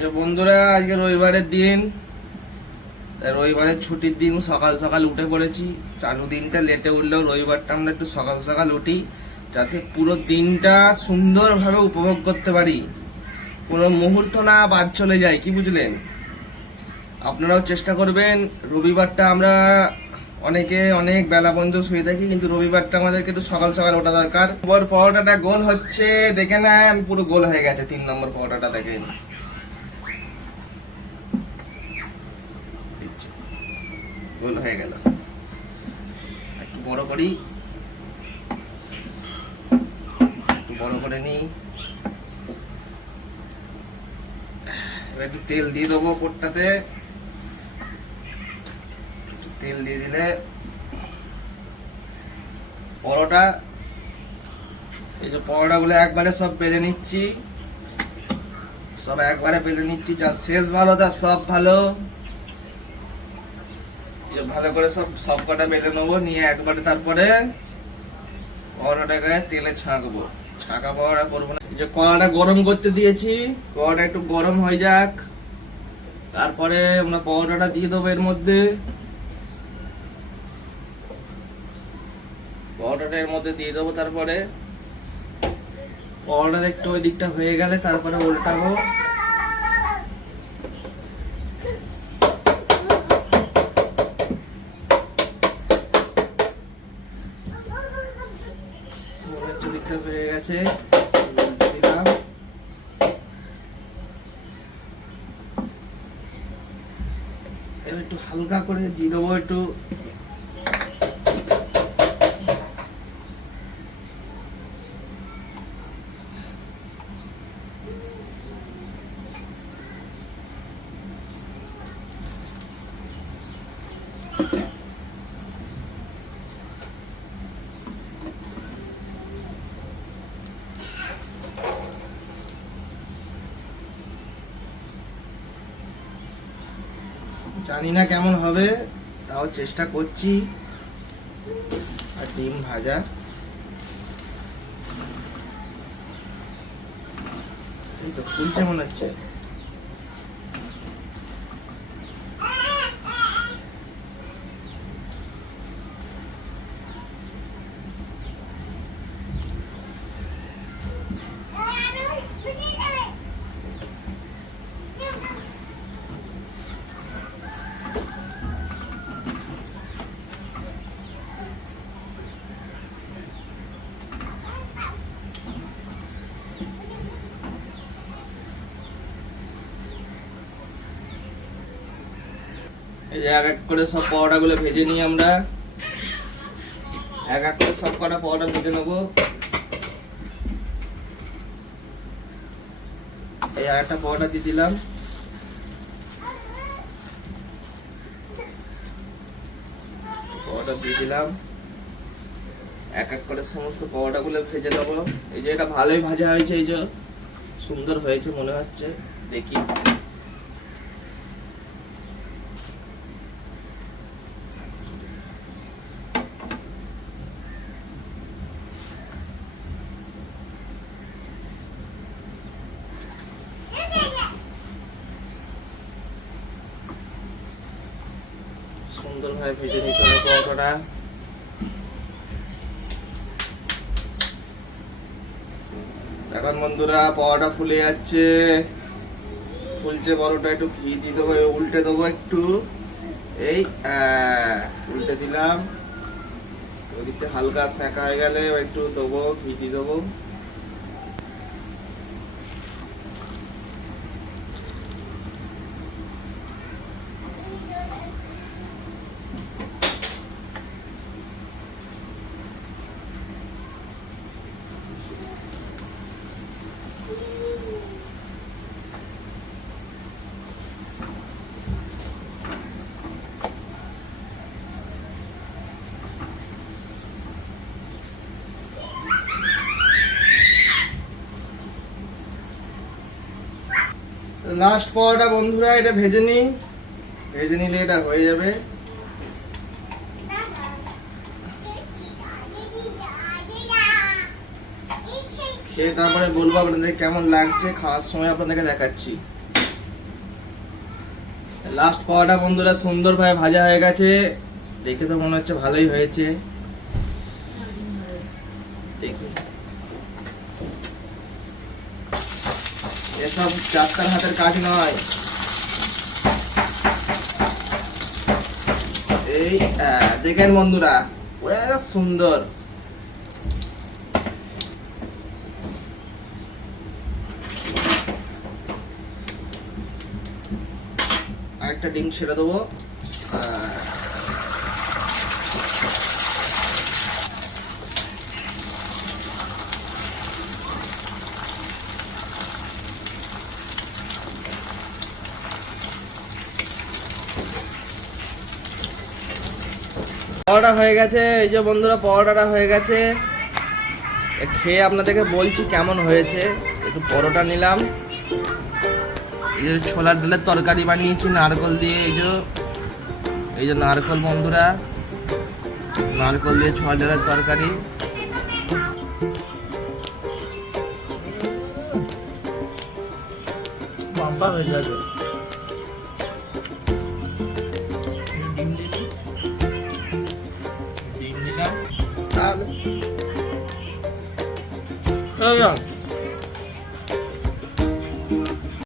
বন্ধুরা, আজকে রবিবারের দিন, রবিবারের ছুটির দিন সকাল সকাল উঠে পড়েছি। চালু দিনটা লেটে উঠলেও রবিবারটা আমরা একটু সকাল সকাল উঠি, যাতে পুরো দিনটা সুন্দরভাবে উপভোগ করতে পারি, কোনো মুহূর্ত না বাদ চলে যায়। কি বুঝলেন? আপনারাও চেষ্টা করবেন। রবিবারটা আমরা অনেকে অনেক বেলা পর্যন্ত শুয়ে থাকি, কিন্তু রবিবারটা আমাদেরকে একটু সকাল সকাল ওঠা দরকার। পরোটাটা গোল হচ্ছে, দেখে নেন, পুরো গোল হয়ে গেছে। 3 নম্বর পরোটাটা দেখেন, গোল হয়ে গেল। একটু বড় করি, একটু বড় করে নিই। এবার একটু তেল দিয়ে দেবো পোটটাতে। তেল দিয়ে দিলে পরোটা, এই যে পরোটাগুলো একবারে সব বেলে নিচ্ছি, সব একবারে বেলে নিচ্ছি। যা শেষ ভালো তার সব ভালো। ভালো করে সব কটা বেলে নেবো, নিয়ে একবারে তারপরে পরোটাটাকে তেলে ছাঁকবো। ছাঁকা পরোটা করবো না। এই যে কড়াটা গরম করতে দিয়েছি, কড়াটা একটু গরম হয়ে যাক, তারপরে আমরা পরোটাটা দিয়ে দেবো এর মধ্যে। পরোটাটা এর মধ্যে দিয়ে দেবো, তারপরে পরোটাটা একটু ওই দিকটা হয়ে গেলে তারপরে উল্টাবো। হয়ে গেছে, দিলাম। এবার একটু হালকা করে দিয়ে দেবো একটু জানি না কেমন হবে, তাও চেষ্টা করছি। আর ডিম ভাজা, এই তো ফুলছে মনে হচ্ছে। এই যে এক এক করে সব পরোটা গুলো ভেজে নিই আমরা। এক এক করে সব কটা পরোটা ভেজে নেবো। এই একটা পরোটা দিয়ে দিলাম। পরোটা দিয়ে দিলাম। এক এক করে সমস্ত পরোটা গুলো ভেজে নেবো। এই যে এটা ভালোই ভাজা হয়েছে, এই যে সুন্দর হয়েছে মনে হচ্ছে, দেখি। সুন্দরভাবে ভেজে নিতে হবে পরোটাটা। এখন বন্ধুরা পরোটা ফুলে যাচ্ছে, ফুলছে পরোটা। একটু ঘি দিয়ে দেবো, উল্টে দেবো একটু। এই উল্টে দিলাম। ওদিকটা হালকা সেঁকা হয়ে গেলে একটু দেবো, ঘি দিয়ে দেবো। লাস্ট পরোটা বন্ধুরা, এটা ভেজে নিই। ভেজে নিলে এটা হয়ে যাবে। খেয়ে তারপরে বলবো আপনাদের কেমন লাগছে। খাওয়ার সময় আপনাদেরকে দেখাচ্ছি। লাস্ট পাওয়াটা বন্ধুরা সুন্দরভাবে ভাজা হয়ে গেছে, দেখে তো মনে হচ্ছে ভালোই হয়েছে। দেখি এসব ডাক্তার হাতের কাজ নয়। এই দেখেন বন্ধুরা, পুরো সুন্দর। আরেকটা ডিম ছেড়ে দেবো। পাওয়াটা হয়ে গেছে, এই যে বন্ধুরা পাওয়াটাটা হয়ে গেছে। খেয়ে আপনাদেরকে বলছি কেমন হয়েছে। একটু পরোটা নিলাম, এই যে ছোলার ডালের তরকারি বানিয়েছি নারকল দিয়ে, এই যে নারকল বন্ধুরা, নারকল দিয়ে ছোলার ডালের তরকারি। বাম্পার হয়ে যাবে। ডিম দিলাম।